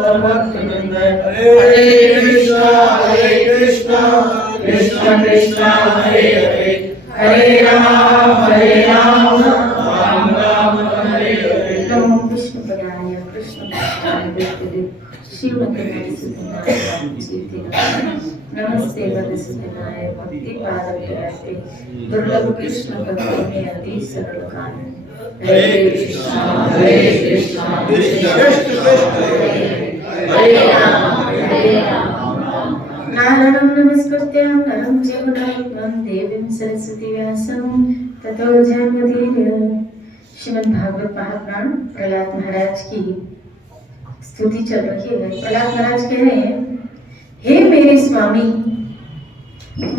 और भक्त वृंद हरे कृष्णा कृष्ण कृष्ण हरे हरे हरे राम राम राम हरे हरे। नमो कृष्ण पराय कृष्ण पराय विद्युत श्रीमते नमस्ते वदसुतनाय भक्ति पादप्राप्ते दुर्लभ कृष्ण भक्ति में अति सरल कान। हरे कृष्णा कृष्ण कृष्ण हरे राम नारायणं नमस्कृत्य नरं चैव नरोत्तमं देवीं सरस्वती व्यासं ततो जयमुदीरये। श्रीमद् भागवत महापुराण प्रहलाद महाराज की स्तुति चल रही है। प्रहलाद महाराज कह रहे हैं, हे मेरे स्वामी,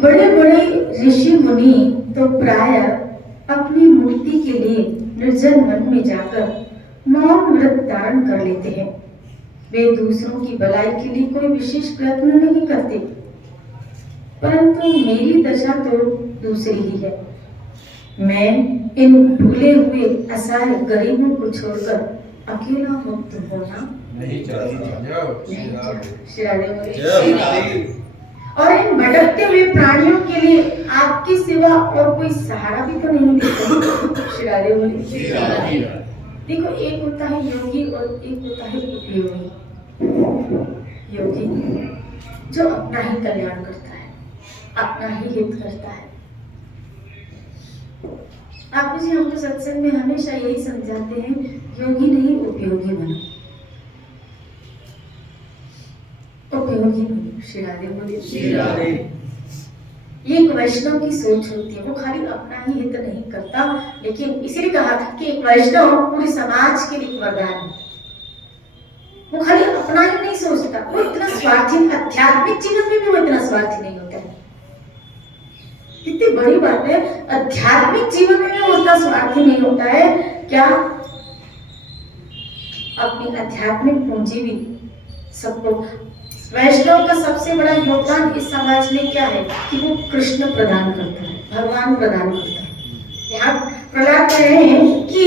बड़े बड़े ऋषि मुनि तो प्राय अपनी मुक्ति के लिए निर्जन वन में जाकर मौन व्रत धारण कर लेते हैं। वे दूसरों की भलाई के लिए कोई विशेष प्रयत्न नहीं करते, परंतु मेरी दशा तो दूसरी ही है। मैं इन भूले हुए असहाय गरीबों को छोड़कर अकेला मुक्त होना नहीं चाहता। और इन भटकते हुए प्राणियों के लिए आपके सिवा और कोई सहारा भी तो नहीं देता। श्री राधे बोले। देखो, एक होता है योगी और एक होता है उपयोगी। योगी जो अपना ही कल्याण करता है, अपना ही हित करता है। आप जी हमको सत्संग में हमेशा यही समझाते हैं, योगी नहीं उपयोगी बनो, उपयोगी बनो। श्री राधे बोले। श्री राधे। ये एक वैष्णव की सोच होती है, वो खाली अपना ही हित नहीं करता, लेकिन इसीलिए कहा कि एक वैष्णव पूरे समाज के लिए वरदान है। वो खाली अपना ही नहीं सोचता, वो इतना स्वार्थी, आध्यात्मिक जीवन में भी वो इतना स्वार्थी नहीं होता है। कितनी बड़ी बात है, आध्यात्मिक जीवन में भी वो उतना स्वार्थी नहीं होता है। क्या अपनी आध्यात्मिक पूंजी भी सबको, वैष्णव का सबसे बड़ा योगदान इस समाज में क्या है कि वो कृष्ण प्रदान करता है, भगवान प्रदान करता है। यहाँ प्रहलाद कह रहे हैं कि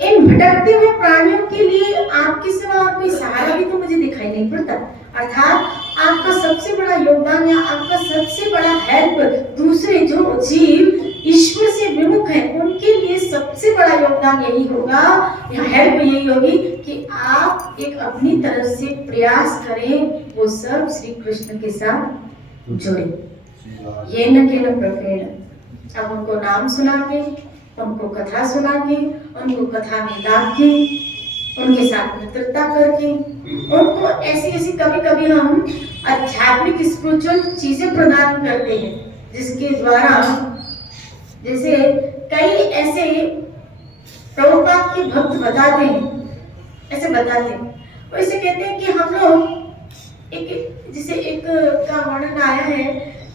इन भटकते हुए प्राणियों के लिए आपके सिवा और कोई सहारा भी तो मुझे दिखाई नहीं पड़ता। अर्थात आपका सबसे बड़ा योगदान या आपका सबसे बड़ा हेल्प दूसरे जो जीव ईश्वर से विमुख है उनके लिए सबसे बड़ा योगदान यही होगा, या हेल्प यही होगी कि आप एक अपनी तरफ से प्रयास करें, वो सब श्री कृष्ण के साथ जुड़े। ये न केवल प्रकरण, अब उनको नाम सुना के, उनको कथा सुना के, उनको कथा में ला के, उनके साथ मित्रता करके, उनको ऐसी ऐसी कभी कभी हम आध्यात्मिक स्पिरिचुअल चीजें प्रदान करते हैं, जिसके द्वारा जैसे कई ऐसे प्रभुपाद के भक्त बताते हैं, ऐसे बताते हैं, वो ऐसे कहते हैं कि हम लोग एक, जैसे एक का वर्णन आया है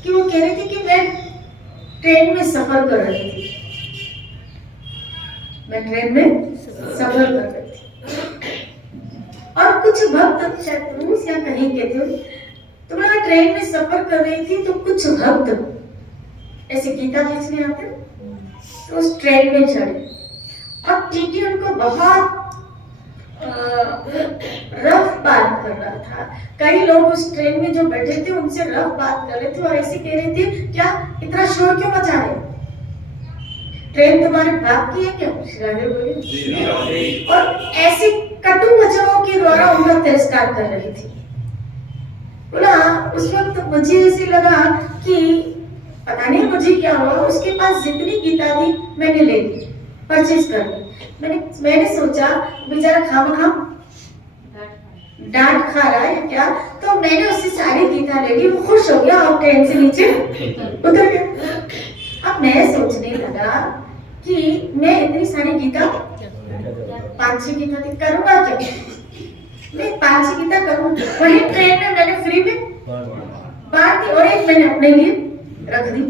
कि वो कह रहे थे कि मैं ट्रेन में सफर कर रही थी, मैं ट्रेन में सफर कर रही थी, और कुछ भक्त शायद रूस या कहीं के थे, तो मैं ट्रेन में सफर कर रही थी, तो कुछ भक्त ऐसे गीता बेचने आते तो उस ट्रेन में चढ़े, और टीटी उनको बहुत रफ बात कर रहा था। कई लोग उस ट्रेन में जो बैठे थे उनसे रफ बात कर रहे थे और ऐसे कह रहे थे, क्या इतना शोर क्यों मचा रहे, ट्रेन तुम्हारे बाप की है क्या? श्री बोले। और ऐसे कटु वचनों के द्वारा उनका तिरस्कार कर रही थी। बोला उस वक्त मुझे ऐसे लगा कि पता नहीं मुझे क्या हुआ, उसके पास जितनी गीता थी मैंने ले ली, परचेज कर ली। मैंने सोचा बेचारा खामखा डांट खा रहा है क्या, तो मैंने उससे सारी गीता ले ली, वो खुश हो गया और ट्रेन से नीचे उतर गया। अब मैं सोचने लगा कि मैं इतनी सारी गीता, 5-6 गीता करूंगा क्या, मैं 5 गीता करूँ, वही ट्रेन में मैंने फ्री में बांट दी और एक मैंने अपने लिए रख दी,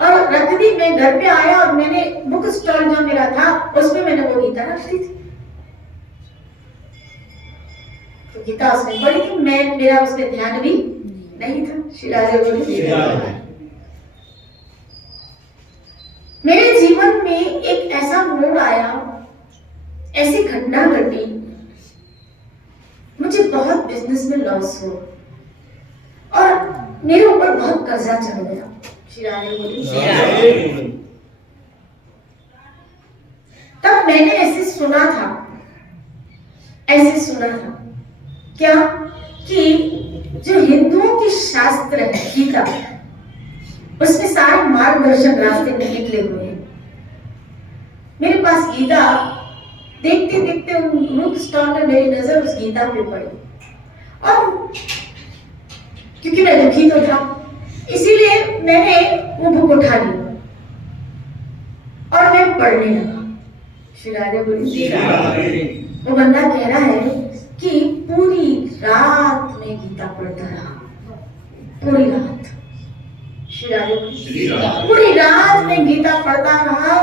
और रख दी। मैं घर पे आया और मैंने बुक स्टॉल जो मेरा था उसमें मैंने वो गीता रख दी थी, तो गीता उसने पढ़ी थी, मेरा उसमें ध्यान भी नहीं था। श्री राधे बोले। मेरे जीवन में एक ऐसा मोड़ आया, ऐसी घटना घटी, बिजनेस में लॉस हो और मेरे ऊपर बहुत कर्जा चढ़ गया। श्री राधे बोली। तब मैंने ऐसे सुना था क्या कि जो हिंदुओं की शास्त्र है गीता, उसमें सारे मार्गदर्शक रास्ते निकले हुए हैं। मेरे पास गीता देखते देखते उन बुक स्टॉल में मेरी नजर उस गीता पे पड़ी और क्योंकि मैं दुखी तो था, इसीलिए मैंने वो बुक उठा ली और मैं पढ़ने लगा। श्री राधे बोली। वो बंदा कह रहा है कि पूरी रात में गीता पढ़ता रहा, पूरी रात। श्री राधे बोली। पूरी रात में गीता पढ़ता रहा।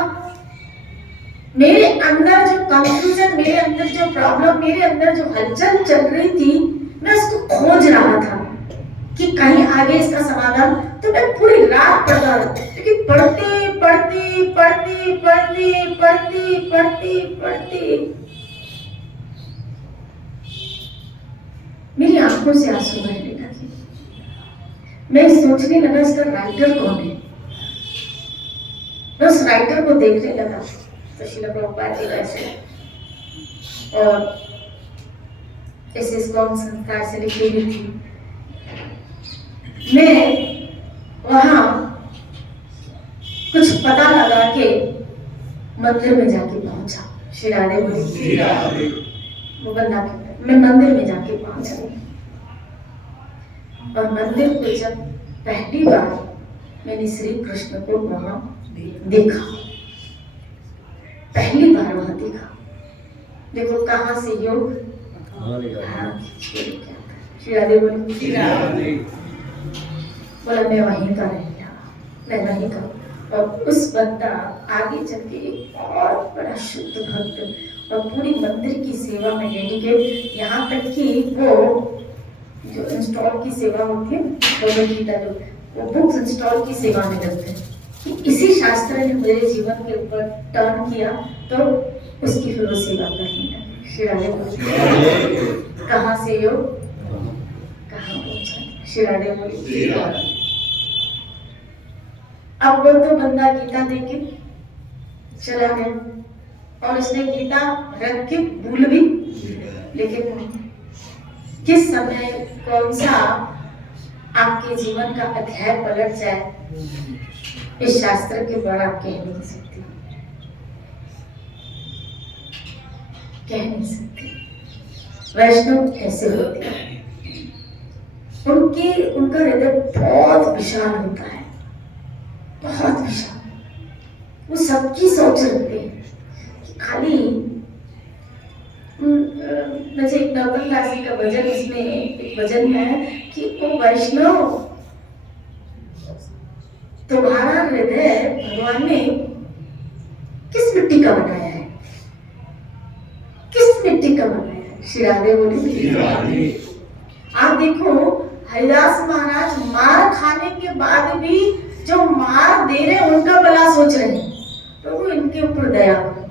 मेरे अंदर जो कंफ्यूजन, मेरे अंदर जो प्रॉब्लम, मेरे अंदर जो हलचल चल रही थी, मैं उसको खोज रहा था कि कहीं आगे इसका समाधान। तो मैं पूरी रात पढ़ता रहा, लेकिन पढ़ते मेरी आंखों से आंसू बहने लगे। मैं सोचने लगा इसका राइटर कौन है। मैं उस राइटर को देखने लगा तो श्रील प्रभुपाद जी कैसे और ऐसे इस्कॉन संस्था से लिखी हुई थी। मैं वहां कुछ पता लगा के मंदिर में जाके पहुंचा। श्री राधे बोली। वो बंदा मैं मंदिर में जाके पहुंचा और मंदिर को जब पहली बार मैंने श्री कृष्ण को वहां देखा, पहली बार वहां देखा। देखो कहां से योग। श्री राधे बोली। बोला मैं वहीं का रहने लगा, मैं वहीं का। और उस बंदा आगे चल के बहुत बड़ा शुद्ध भक्त और पूरी मंदिर की सेवा में डेडिकेट, यहाँ तक कि वो जो इंस्टॉल की सेवा होती है वो बुक्स इंस्टॉल की सेवा में लगते हैं कि इसी शास्त्र ने मेरे जीवन के ऊपर टर्न किया तो उसकी फिर वो सेवा करनी है। श्री राधे बोली। कहाँ से योग कहाँ पहुंचा। श्री राधे बोली। अब वो तो बंदा गीता देके चला गया और उसने गीता रख के भूल भी, लेकिन किस समय कौन सा आपके जीवन का अध्याय पलट जाए इस शास्त्र के द्वारा आप कह नहीं सकते, कह नहीं सकते। वैष्णव ऐसे होते हैं, उनका हृदय बहुत विशाल होता है, बहुत विशाल। वो सबकी सोच रखते हैं कि खाली मुझे एक नौतन दासी का भजन, इसमें एक भजन है कि ओ वैष्णव तुम्हारा हृदय भगवान ने किस मिट्टी का बनाया है, किस मिट्टी का बनाया है। श्री राधे बोली। आप देखो हरिदास महाराज मार खाने के बाद भी जो मार दे रहे उनका भला सोच रहे हैं, प्रभु इनके ऊपर दया करो,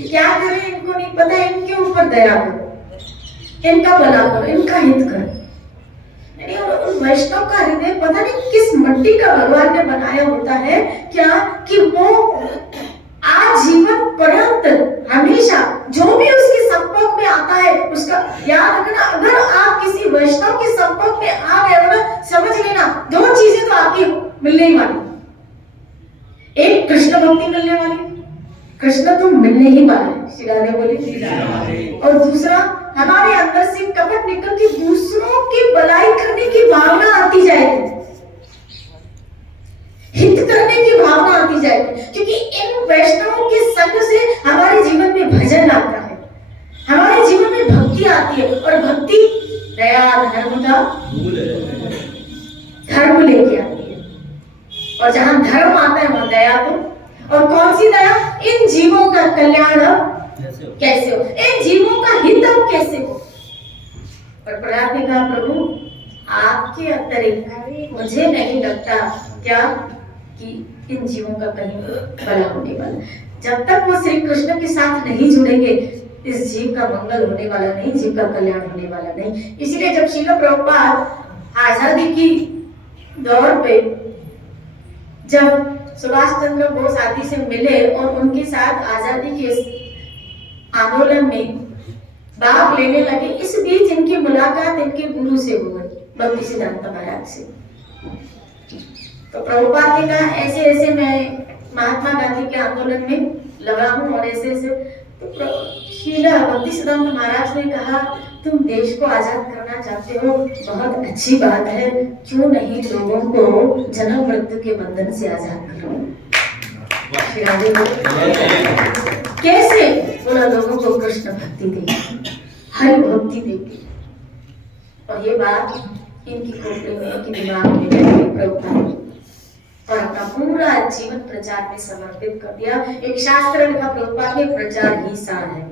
क्या करें इनको नहीं पता, इनके ऊपर दया करो, इनका भला करो, इनका हित करो। उन वैष्णव का हृदय पता नहीं किस मिट्टी का भगवान ने बनाया होता है क्या कि वो आजीवन पर्यंत हमेशा जो भी उसके संपर्क में आता है उसका याद रखना। अगर आप किसी वैष्णव के संपर्क में आ गए हो ना, समझ लेना दो चीजें तो आपकी मिलने ही वाली। एक कृष्ण भक्ति मिलने वाली, कृष्ण तो मिलने ही वाला है। श्री राधे बोली। और दूसरा हमारे अंदर से कपट निकल के दूसरों की भलाई करने की भावना आती जाएगी, हित करने की भावना आती जाएगी, क्योंकि इन वैष्णवों के संग से हमारे जीवन में भजन आता है, हमारे जीवन में भक्ति आती है। और भक्ति दया धर्म का धर्म लेके आती है, और जहां धर्म आता है वहां दया तो, और कौन सी दया, इन जीवों का कल्याण कैसे हो, इन जीवों का हित कैसे हो। और प्रहलाद ने कहा प्रभु आपके अतिरिक्त मुझे नहीं लगता क्या कि इन जीवों का कहीं भला होने वाला। जब तक वो श्री कृष्ण के साथ नहीं जुड़ेंगे इस जीव का मंगल होने वाला नहीं, जीव का कल्याण होने वाला नहीं। इसलिए जब श्रील प्रभुपाद आजादी की दौर पे जब सुभाष चंद्र बोस आदि से मिले और उनके साथ आजादी के आंदोलन में भाग लेने लगे, इस बीच इनकी मुलाकात इनके गुरु से हो गई, भक्ति सिद्धांत महाराज से। तो प्रभुपाद ने कहा ऐसे ऐसे मैं महात्मा गांधी के आंदोलन में लगा हूँ और ऐसे ऐसे। तो श्रील भक्ति सिद्धांत महाराज ने कहा तुम देश को आजाद करना चाहते हो, बहुत अच्छी बात है, क्यों नहीं लोगों को जन्म मृत्यु के बंधन से आजाद करो। कैसे? बोला लोगों को कृष्ण भक्ति देगी, हरि भक्ति देगी। और ये बात इनकी खोपड़ी में, इनकी दिमाग में बैठी प्रभुपाद और अपना पूरा जीवन प्रचार में समर्पित कर दिया। एक शास्त्र लिखा प्रभुपाद ने, प्रचार ही सार है।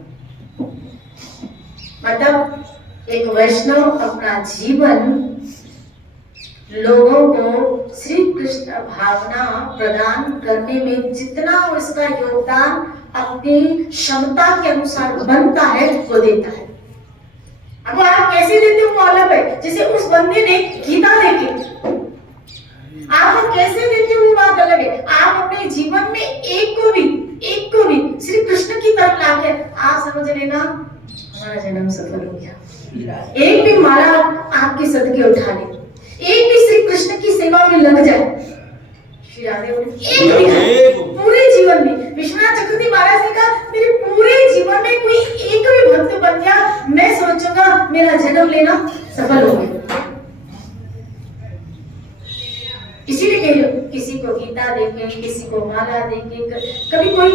मतलब एक वैष्णव अपना जीवन लोगों को श्री कृष्ण भावना प्रदान करने में जितना उसका योगदान अपनी क्षमता के अनुसार बनता है वो देता है। अब आप कैसे देते हो वो अलग है। जैसे उस बंदे ने गीता देखी, आप कैसे देते हो वो बात अलग है। आप अपने जीवन में एक को भी श्री कृष्ण की तरफ लाके आप समझ लेना हमारा जन्म सफल हो गया। एक भी माला आपके सदके उठा ले, एक भी श्री कृष्ण की सेवा में लग जाए, श्री राधे एक भी पूरे जीवन में। विश्वनाथ चक्रवर्ती महाराज ने कहा मेरे पूरे जीवन में कोई एक भी भक्त बन गया, मैं सोचूंगा मेरा जन्म लेना सफल हो गया। इसीलिए कह लो किसी को गीता देके, किसी को माला देके, कभी कोई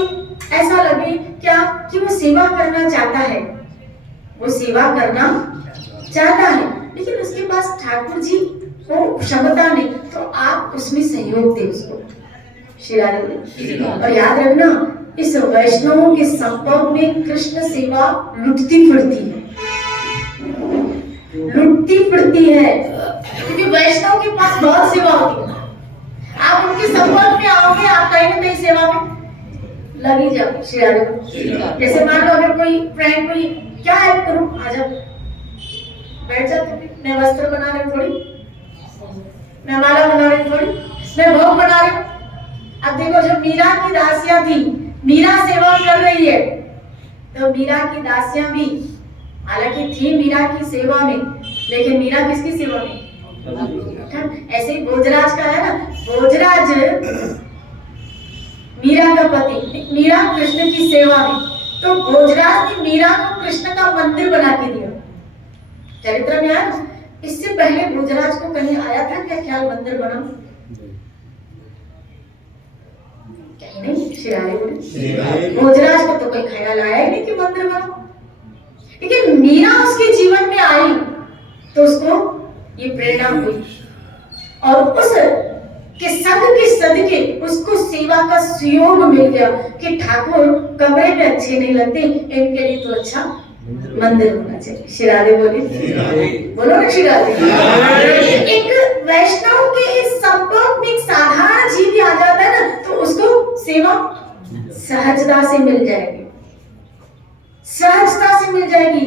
ऐसा लगे क्या कि वो सेवा करना चाहता है, वो सेवा करना चाहता है, लेकिन उसके पास ठाकुर जी को क्षमता नहीं, तो आप उसमें सहयोग दे उसको। और याद रखना इस वैष्णवों के संपर्क में कृष्ण सेवा लुटती फिरती है, क्योंकि वैष्णव के पास बहुत सेवा होती है। आप उनके संपर्क में आओगे, आप कहीं ना कहीं सेवा में लग ही जाओ। जैसे मान लो अगर कोई फ्रेंड कोई क्या हेल्प करूं, आ जाओ, बैठ जाते, मैं वस्त्र बना रही हूँ थोड़ी, मैं माला बना रही हूँ थोड़ी, मैं भोग बना रही हूँ। अब देखो जब मीरा की दासियां थी, मीरा सेवा कर रही है, तो मीरा की दासियां भी हालांकि थी मीरा की सेवा में, लेकिन मीरा किसकी सेवा में? ऐसे ही भोजराज का है ना, भोजराज मीरा का पति, मीरा कृष्ण की सेवा में, तो भोजराज ने मीरा को कृष्ण का मंदिर बना के दिया। चरित्र में आया। इससे पहले भोजराज को कहीं आया था क्या ख्याल मंदिर बनाओ? कहीं नहीं। शिरारे बोले भोजराज को तो कोई ख्याल आया ही नहीं कि मंदिर बनाओ, लेकिन मीरा उसके जीवन में आई तो उसको ये प्रेरणा हुई और उस के संग के सदके उसको सेवा का सुयोग मिल गया कि ठाकुर कमरे में अच्छे नहीं लगते, इनके लिए तो अच्छा मंदिर होना चाहिए। शिरारे बोले बोलो ना शिरारे। एक वैष्णव के संपर्क में एक साधारण जीव भी आ जाता है ना, तो उसको सेवा सहजता से मिल जाएगी, सहजता से मिल जाएगी,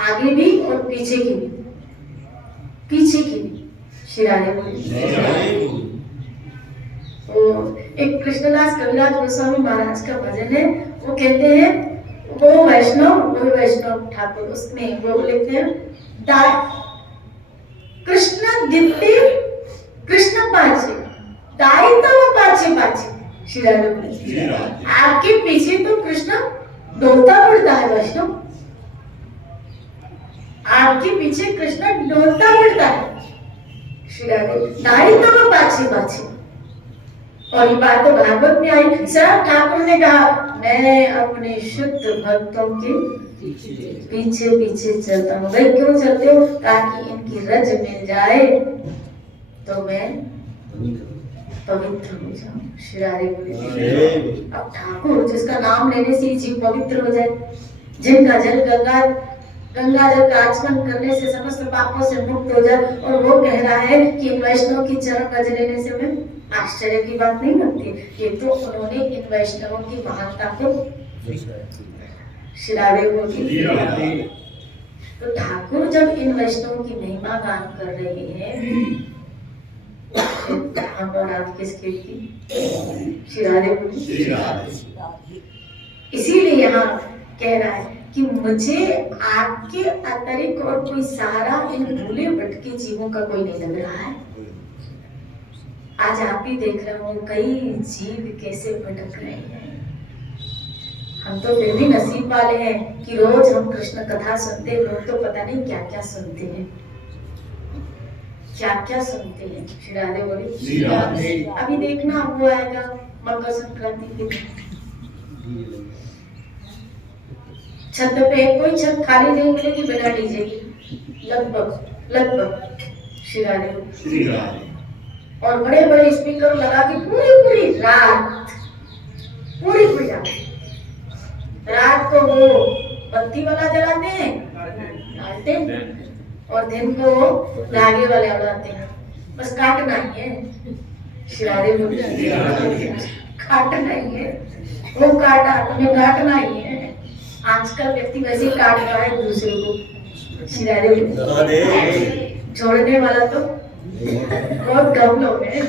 आगे भी और पीछे की भी, पीछे की भी। शिरारे बोले। तो एक कृष्णदास कविराज गोस्वामी महाराज का भजन है, वो कहते हैं वो वैष्णव ठाकुर, उसमें वो लिखते हैं कृष्ण दिव्य कृष्ण पाछे दायित्व पाछे। शिरारे बोले आपके पीछे तो कृष्ण दौड़ता पड़ता है वैष्णव, आपके पीछे कृष्ण दौड़ता पड़ता है। शिरारे दायित्व पाछे। और ये बात तो भागवत में आई। सब ठाकुर ने कहा मैं अपने शुद्ध भक्तों के पीछे चलता हूँ। भाई क्यों चलते हो? ताकि इनकी रज मिल जाए तो मैं पवित्र हो जाऊं। शिरारे बोले अब ठाकुर जिसका नाम लेने से जीव पवित्र हो जाए, जिनका जल गंगा जल का आचमन करने से समस्त पापों से मुक्त हो जाए, और वो कह रहा है कि वैष्णव की चरण रज लेने से मैं आश्चर्य की बात नहीं लगती। ये तो उन्होंने इन वैष्णवों की महानता को श्री राधे बोली। तो ठाकुर जब इन वैष्णवों की महिमा गान कर रहे हैं, हम और आप किसके की? श्री राधे बोली। इसीलिए यहाँ कह रहा है कि मुझे आपके अतिरिक्त और कोई सहारा इन भूले भटके जीवों का कोई नहीं लग रहा है। आज आप भी देख रहे हो कई जीव कैसे भटक रहे हैं। हम तो फिर भी नसीब वाले हैं कि रोज हम कृष्ण कथा सुनते हैं। लोग तो पता नहीं क्या क्या सुनते हैं, क्या क्या सुनते हैं। श्री राधे बोली। अभी देखना वो आएगा मकर संक्रांति के दिन, छत पे कोई छत खाली नहीं मिलेगी बिना डीजे की, लगभग। श्री राधे बोली। और बड़े बड़े स्पीकर लगा के पूरी रात रात को वो बत्ती वाला जलाते हैं लालटेन, और दिन को वो धागे वाले उड़ाते हैं। बस काटना ही है। श्री राधे बोली। काटना ही है, वो काटा तुम्हें काटना ही है। आजकल व्यक्ति वैसे काट रहा है दूसरे को। श्री राधे बोली। छोड़ने वाला तो बहुत कम लोग हैं,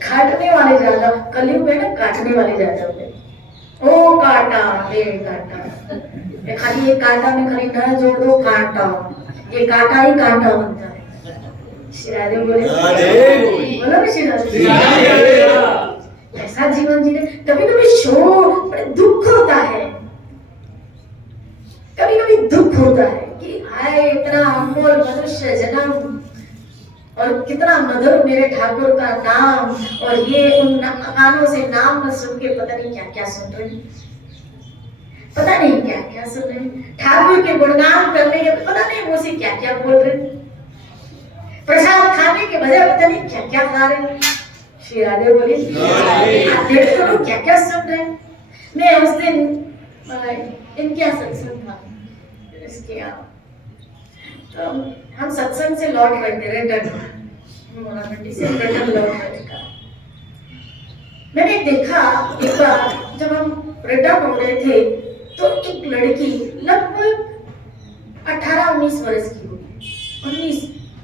काटने वाले ज्यादा। कलयुग है ना, काटने वाले ज्यादा हो गए। ओ काटा ये काटा, खाली ये काटा में खाली न जोड़ दो काटा, ये काटा ही काटा बनता है। श्री राधे बोले। बोलो ना श्री राधे। ऐसा जीवन जीने कभी कभी शोर बड़े दुख होता है, कभी दुख होता है कि हाय इतना अनमोल मनुष्य जन्म, और कितना मधुर मेरे ठाकुर का नाम, और ये उन कानों से नाम न सुन के पता नहीं क्या क्या सुन रहे हैं, पता नहीं क्या क्या सुन रहे हैं। ठाकुर के गुणगान करने के पता नहीं वो से क्या क्या बोल रहे हैं, प्रसाद खाने के बजाय पता नहीं क्या क्या खा रहे हैं। श्री राधे बोली। आप देखते हो क्या क्या सुन रहे हैं। मैं उस दिन इनके सत्संग था, इसके यहाँ तो हम सत्संग से लौट रहे थे, रिटर्न से रिटर्न लौट रहे थे। मैंने देखा एक बार जब हम रिटर्न हो रहे थे तो एक लड़की लगभग 18-19 वर्ष की होगी, 19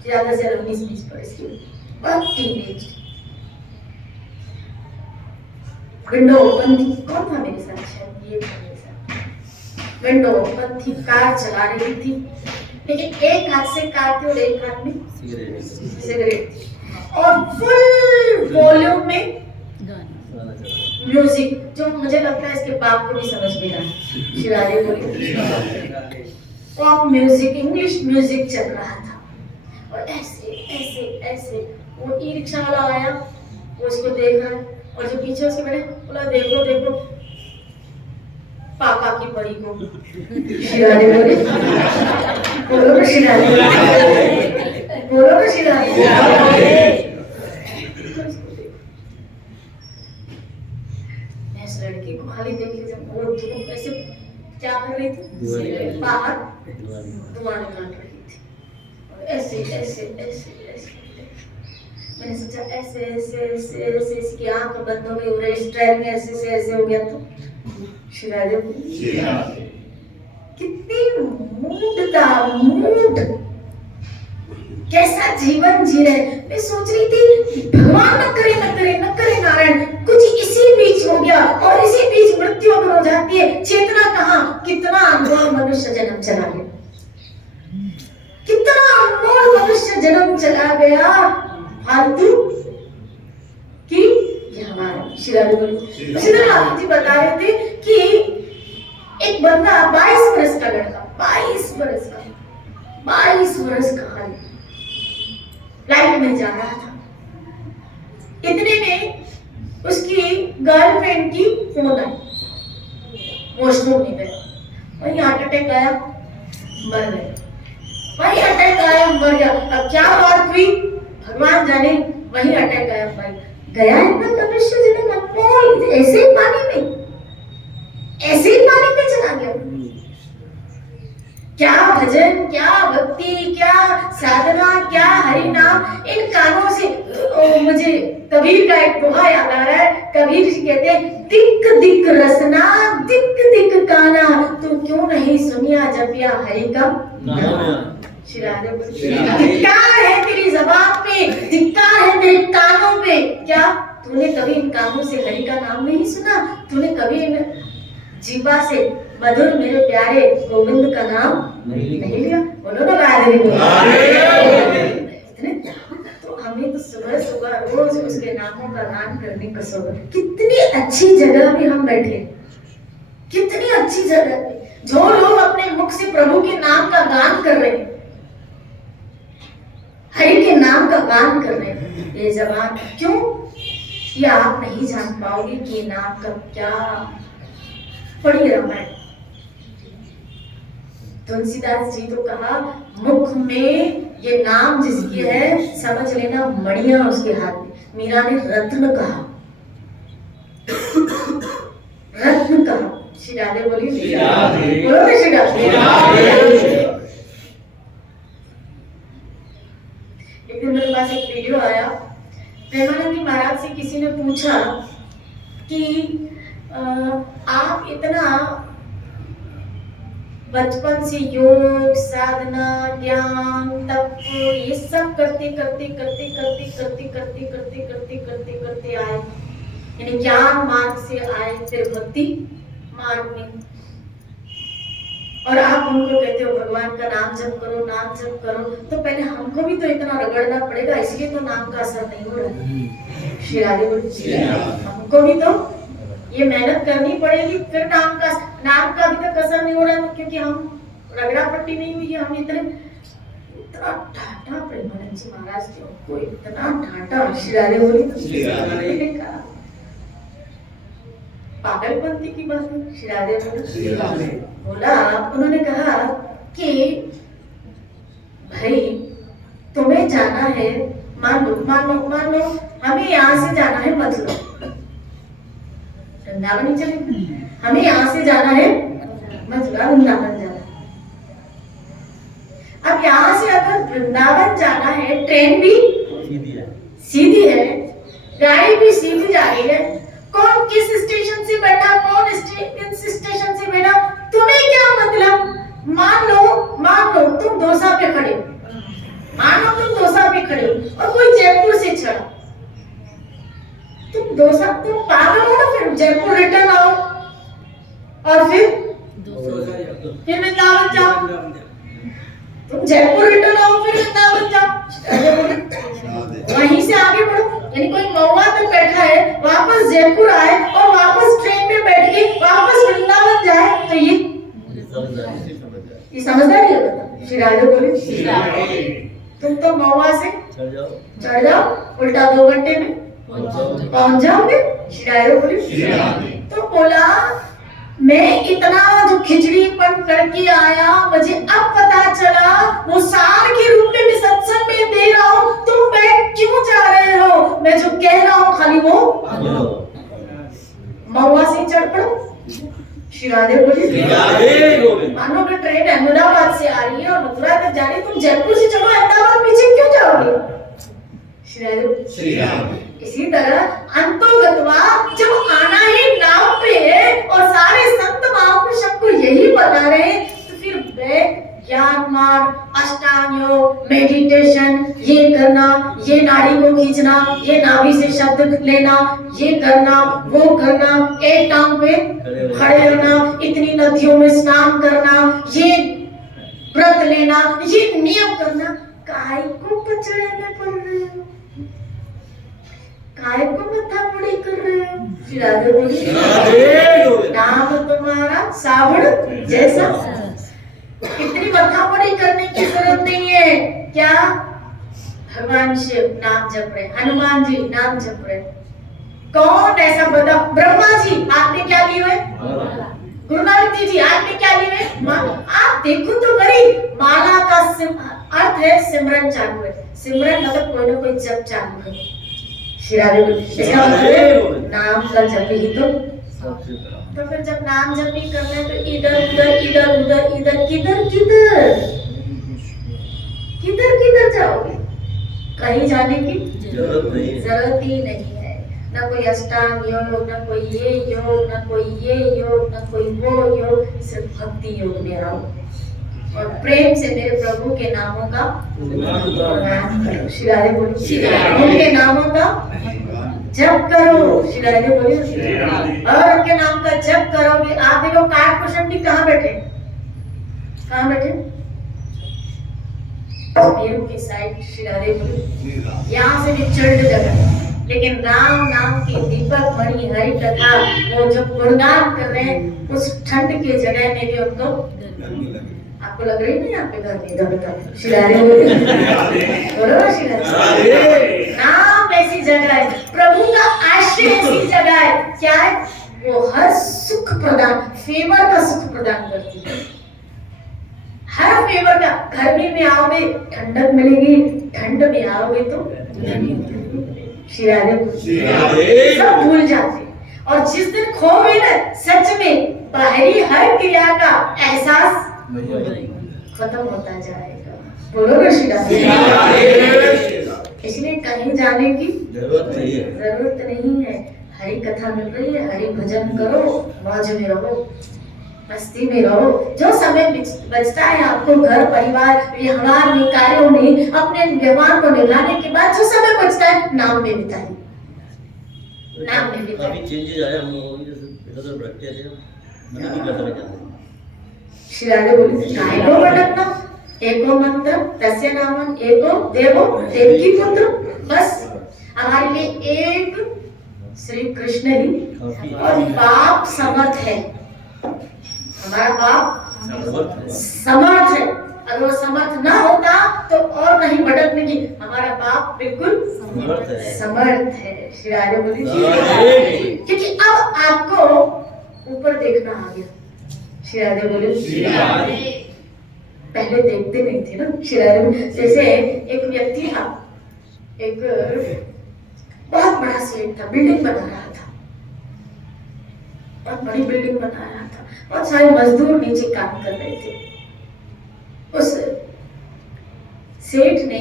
ज्यादा से 19-20 वर्ष की होगी, बहुत टीनेज। विंडो ओपन थी, कौन था मेरे साथ? शायद ये था मेरे साथ। विंडो ओपन थी, कार चला रही थी, लेकिन एक हाथ से कार थी और एक हाथ में सिगरेट थी, और फुल वॉल्यूम में म्यूजिक, जो मुझे लगता है इसके बाप को भी समझ में आया। श्री राधे बोली। पॉप म्यूजिक, इंग्लिश म्यूजिक चल रहा था, और ऐसे ऐसे ऐसे वो ई रिक्शा वाला आया, वो उसको देख रहा है, और जो पीछे उसके बैठे बोला देखो देखो पापा की बड़ी को। श्री राधे बोली। बोलो ना श्री राधे, बोलो ना श्री राधे। लड़की को खाली देख के जब वो ऐसे क्या कर रही थी, बाहर धुआं निकाल रही थी, और ऐसे ऐसे ऐसे ऐसे। मैंने सोचा ऐसे ऐसे ऐसे ऐसे इसकी आंख बंद हो गई, और स्ट्रेन ऐसे से ऐसे हो गया। तो श्री राधे कितनी मूड कैसा जीवन जी रहे। मैं सोच रही थी भगवान न करे न करे न करे नारायण, कुछ इसी बीच हो गया, और इसी बीच मृत्यु अगर हो जाती है, चेतना कहाँ। कितना अनमोल मनुष्य जन्म चला गया, कितना अनमोल मनुष्य जन्म चला गया फालतू की। ये हमारा श्री राधे बोली। जी बता रहे थे कि एक बंदा 22 वर्ष का लड़का, 22 वर्ष का हाल फ्लाइट में जा रहा था। इतने में उसकी गर्लफ्रेंड की फोन आई, वॉशरूम में गया, वही हार्ट अटैक आया, मर गया। वही अटैक आया, मर गया। अब क्या बात हुई भगवान जाने, वही अटैक आया, मर गया। इतना मनुष्य जन्म अनमोल, ऐसे ही पानी में चला गया। क्या भजन, क्या भक्ति, क्या साधना, क्या हरि नाम। इन कानों से मुझे कबीर का एक दोहा याद आ रहा है। कबीर जी कहते हैं दिक दिक रसना, दिक दिक काना, तू तुम क्यों नहीं सुनिया जपिया हरि का नाम। श्री राधे बोले धिक्कार है तेरी जबान पे, धिक्कार है तेरे कानों पे। क्या तूने कभी इन कानों से हरि का नाम नहीं सुना? तूने कभी इन जीवा से मधुर मेरे प्यारे गोविंद का नाम नहीं लिया? बोलो ना राधे इतने। तो हमें तो सुबह सुबह रोज उसके नामों का गान करने का सौभाग्य। कितनी अच्छी जगह पे हम बैठे, कितनी अच्छी जगह पे जो लोग अपने मुख से प्रभु के नाम का गान कर रहे हैं, हरि के नाम का गान कर रहे हैं। ये जबान क्यों? ये आप नहीं जान पाओगे कि ये नाम का क्या। पढ़िए रामायण। तुलसीदास जी तो कहा मुख में ये नाम जिसकी है समझ लेना मणियां उसके हाथ में। मीरा ने रत्न कहा, रत्न कहा। श्री राधे बोली बोलो ना श्री राधे। एक दिन मेरे पास एक वीडियो आया, प्रेमानंद जी महाराज से किसी ने पूछा कि आप इतना बचपन से योग साधना ज्ञान तप ये सब करते करते करते करते करते करते करते करते करते करते आए, यानी ज्ञान मार्ग से आए, फिर भक्ति मार्ग में, और आप हमको कहते हो भगवान का नाम जप करो, नाम जप करो। तो पहले हमको भी तो इतना रगड़ना पड़ेगा, इसलिए तो नाम का असर नहीं हो रहा। श्री राधे बोली हमको भी तो ये मेहनत करनी पड़ेगी, फिर नाम का अभी तक असर नहीं हो रहा है, क्योंकि हम रगड़ा पट्टी नहीं हुई है। हम इतना डांटा प्रेमानंद जी महाराज जी को, इतना डांटा। श्री राधे बोली पागलपंती की बात है। श्री राधे बोला, उन्होंने कहा कि भाई तुम्हें जाना है, मान लो हमें यहाँ से जाना है मथुरा, वृंदावन ही चलेंगे। हमें यहाँ से जाना है मथुरा, वृंदावन जाना है। अब यहाँ से अगर वृंदावन जाना है, ट्रेन भी सीधी है, गाड़ी भी सीधी जा रही है, कौन किस स्टेशन से बैठा, कौन किस स्टेशन से बैठा, तुम्हें क्या मतलब। मान लो तुम दोसा पे खड़े हो, मानो तुम दोसा पे खड़े हो और कोई जयपुर से चढ़ा, तुम पागल हो ना, फिर जयपुर रिटर्न आओ और फिर वृंदावन जाओ। तुम जयपुर रिटर्न आओ फिर वृंदावन जाओ, वहीं से आगे बढ़ो। यानी कोई महुआ पे बैठा है, वापस जयपुर आए और वापस ट्रेन में बैठ के वापस वृंदावन जाए, तो ये समझदारी है। श्री राधे बोले तुम तो महुआ से चढ़ जाओ, उल्टा 2 घंटे में पहुंच जाओगे। श्री राधे बोले तो बोला मैं इतना जो खिचड़ी पन करके आया, मुझे अब पता चला वो सार के रूप में सत्संग में दे रहा हूँ, तुम बैठ क्यों जा रहे हो? मैं जो कह रहा हूँ खाली वो महुआ से चढ़ पड़ो। श्री राधे बोली मानो कि ट्रेन अहमदाबाद से आ रही है और मथुरा तक जा रही है, तुम जयपुर से चलो, अहमदाबाद पीछे क्यों जाओगे? श्री राधे। इसी तरह अंतोगतवा जब आना ही नाम पे है और सारे संत महापुरुष को यही बता रहे हैं, तो फिर ज्ञान मार्ग, अष्टांग योग, मेडिटेशन, ये करना, ये नाड़ी को खींचना, ये नाभि से शब्द लेना, ये करना, वो करना, एक टांग पे खड़े रहना, इतनी नदियों में स्नान करना, ये व्रत लेना, ये नियम करना, काय को पचड़े में पड़ रहे हो, काय को मत्था मुड़ी कर रहे हो? श्री राधे बोली नाम तुम्हारा सावण जैसा, इतनी मत्थापड़ी करने की जरूरत नहीं है। क्या भगवान शिव नाम जप रहे, हनुमान जी नाम जप रहे, कौन ऐसा बता? ब्रह्मा जी आपने क्या लिए हुए? गुरु नानक जी आपने क्या लिए हुए? आप देखो तो बड़ी माला का अर्थ है सिमरन चालू है। सिमरन मतलब कोई ना कोई जप चालू है। श्री राधे बोली इसका मतलब नाम का जप ही तो फिर जब नाम जप नहीं करना है तो इधर उधर किधर जाओगे? कहीं जाने की जरूरत ही नहीं है। ना कोई अष्टांग योग, ना कोई ये योग, ना कोई ये योग, ना कोई वो योग, सिर्फ भक्ति योग में आओ और प्रेम से मेरे प्रभु के नामों का गुणगान करो। श्री राधे बोलिए, उनके नामों का जप करो। श्री राधे बोलिए, और उनके नाम का जप करोगे। आप देखो काट कुशंडी कहाँ बैठे, कहाँ बैठे? पेरू की साइड। श्री राधे बोलिए, यहाँ से भी चढ़ जगह, लेकिन राम नाम की दीपक मणि हरि कथा वो जब गुणगान कर रहे हैं, उस ठंड के जगह में भी उनको आपको लग रही नहीं, आपके घर में इधर श्री राधे बोलो, श्री राधे। नाम ऐसी जगह है, प्रभु का आश्रय ऐसी जगह है, क्या है वो? हर सुख प्रदान, फेवर का सुख प्रदान करती है। हर फेवर का, गर्मी में आओगे ठंडक मिलेगी, ठंड में आओगे तो श्री राधे सब भूल जाते। और जिस दिन खो गए ना, सच में बाहरी हर क्रिया का एहसास खत्म होता जाएगा। बोलो ना श्री राधे। इसलिए कहीं जाने की जरूरत नहीं है। हरि कथा मिल रही है, हरि भजन करो, मौज में रहो, मस्ती में रहो। जो समय बचता है आपको घर परिवार व्यवहार में, कार्यों में, अपने व्यवहार को निभाने के बाद जो समय बचता है नाम में बिताइए, नाम में बिताइए। काफी चेंजेस आए हम लोगों में, जैसे इधर रखते थे मना नहीं कर सकते। श्री राधे बोली, नायको भटकना, एको मंत्र, तस्य नामम एको देवो देवकी पुत्र। बस हमारे लिए एक श्री कृष्ण ही, और बाप समर्थ है, हमारा बाप समर्थ है। अगर वो समर्थ ना होता तो और नहीं भटकने की, हमारा बाप बिल्कुल समर्थ है। श्री राधे बोली, क्योंकि अब आपको ऊपर देखना आ गया। श्री राधे बोले, पहले देखते नहीं थे ना। श्री राधे जैसे एक व्यक्ति था, एक बहुत बड़ा सेठ था, बिल्डिंग बना रहा था, बहुत बड़ी बिल्डिंग बना रहा था, बहुत सारे मजदूर नीचे काम कर रहे थे। उस सेठ ने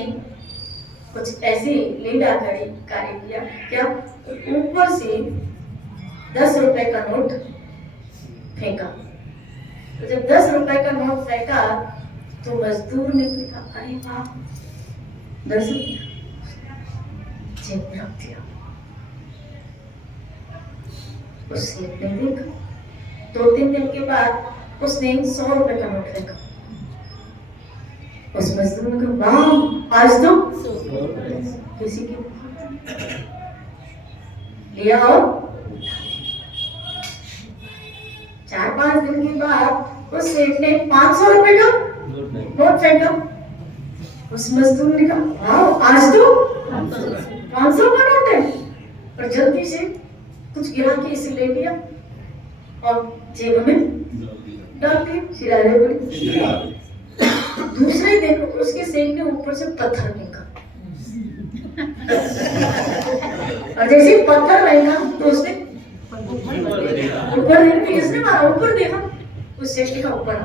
कुछ ऐसी लीला कार्य किया, क्या ऊपर से 10 रुपए का नोट फेंका। तो जब 10 रुपए का नोट फेंका तो मजदूर ने कहा, अरे वाह 10 रुपया, जेब में रख दिया। उस सेठ ने देखा, 2-3 दिन के बाद उसने 100 रुपए का नोट फेंका। उस मजदूर ने कहा, वाह आज तो किसी की लिया। और 4-5 दिन के बाद उस सेठ ने 500 रुपए का नोट फेंका। उस मजदूर ने कहा, वाह आज तो 500 का नोट है, और जल्दी से कुछ गिरा के इसे ले लिया और जेब में डाल दिया। श्री राधे बोली। दूसरे दिन उसके सेठ ने ऊपर से पत्थर फेंका, और जैसे पत्थर फेंका तो उसने ऊपर देखा, किसने मारा? ऊपर देखा, उस सेठ का ऊपर।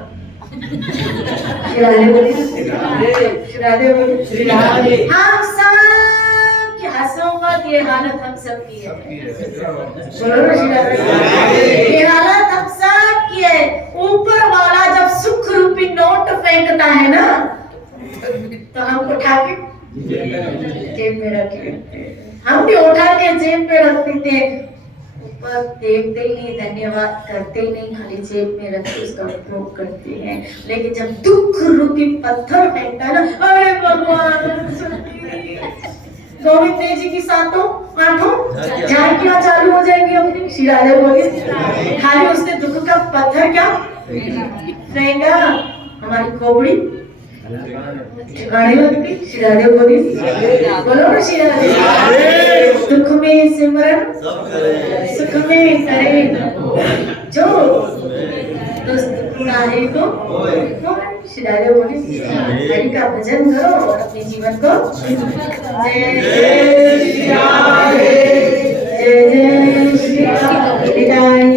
श्री राधे बोली, श्री राधे बोली, श्री राधे। हम सब की हंसों ये हालत हम सब की है। बोलो श्री राधे। ये हालत हम सब की है। ऊपर वाला जब सुख रूपी नोट फेंकता है ना, तो हम उठा के जेब में रखते, हम भी उठा के जेब में रख देते हैं। ऊपर देखते ही नहीं, धन्यवाद करते ही नहीं, खाली जेब में रख के उसका उपयोग करते हैं। लेकिन जब दुख रूपी पत्थर फेंकता है ना, अरे भगवान, गोविंद जी की 7 8 झांकियां चालू हो जाएंगी अपनी। श्री राधे बोली, खाली उसने दुख का पत्थर क्या फेंका, हमारी खोपड़ी ठिकाने लगती। श्री राधे बोली, बोलो ना श्री राधे। दुख में सिमरन सुख में करे, जो दुष्ट को श्री राधे बोली। हरि का भजन करो और अपने जीवन को जय जय श्री राधे, जय जय श्री राधे।